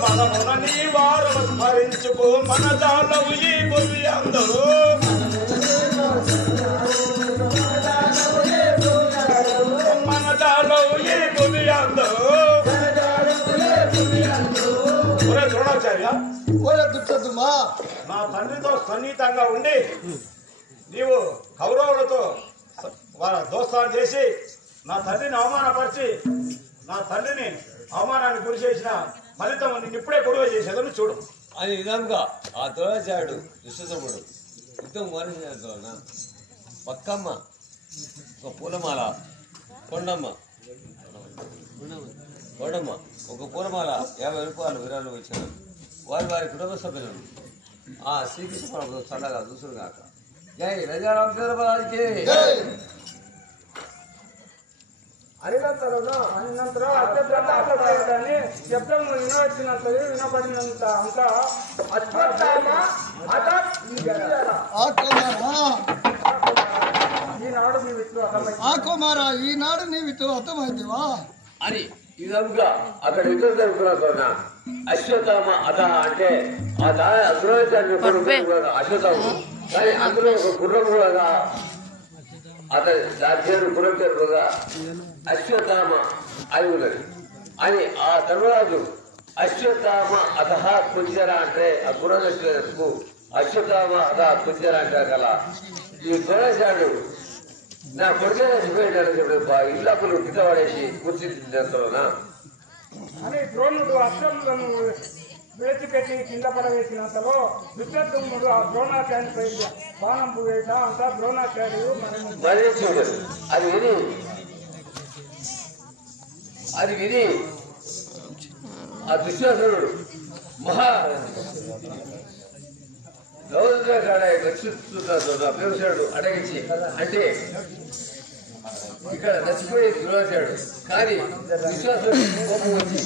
మనమున నీ వారము స్మరించుకో మన జాలవు ఈ భూమి అందరూ మన జాలవు ఈ భూమి అందరూ ద్రోణాచార్య నా తండ్రితో సన్నిహితంగా ఉండి నీవు కౌరవులతో వాళ్ళ దోస్తాలు చేసి నా తండ్రిని అవమానపరిచి నా తండ్రిని అవమానానికి గురి చేసిన ఫలితం నిన్ను ఇప్పుడే గొడవ చేసేదని చూడు అని విధంగా ఆ ద్రోణాచార్యుడు దుష్టసముడు యుద్ధం మానేసిన పక్కమ్మ ఒక పూలమాల కొండమ్మ ఒక పూలమాల 50 రూపాయలు విరాళం ఇచ్చారు వారి కుటుంబ సభ్యులను ఆ శ్రీకృష్ణ ప్రభు చల్లగా చూసుడు కాక జై రాజారామచంద్ర బాలాజీకి అనంతరం అత్యంతని శబ్దం వినబడినంత అంతా ఈనాడు నీవితో అర్థమైతేవా అని ఈ విధంగా అక్కడ యుద్ధం జరుగుతున్నా అశ్వత్థామ అథ అంటే ఆ ద్రోణాచార్యుడు అశ్వత్థాము కానీ అందులో ఒక గుర్రం కూడా అతని దాని గుర్రం పేరు కూడా అశ్వత్థామ అయి ఉన్నది అని ఆ ధర్మరాజు అశ్వత్థామ అథ కుంజర అంటే ఆ గుర్రకు అశ్వత్థామ అథ కుంజర అంటే గల ఈ ద్రోణాచార్యుడు నా కొడుకే చచ్చిపోయాడని చెప్పి ఇల్లాపులు కింద పడేసి కూర్చున్నా అని ద్రోణుడు అశ్వములను విడిచిపెట్టి కింద పడవేసినంతలో దుష్టద్యుమ్నుడు ఆ ద్రోణాచార్యుపై బాణం వేట అంతా ద్రోణాచార్యుడు మరణించాడు. అది విని ఆ దుశ్శాసనుడు మహా వ్యవసాయుడు అడగించి అంటే ఇక్కడ నచ్చిపోయి ద్రోణాచార్యుడు కానీ విశ్వాసుడు కోపం వచ్చి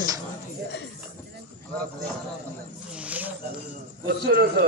వస్తువులతో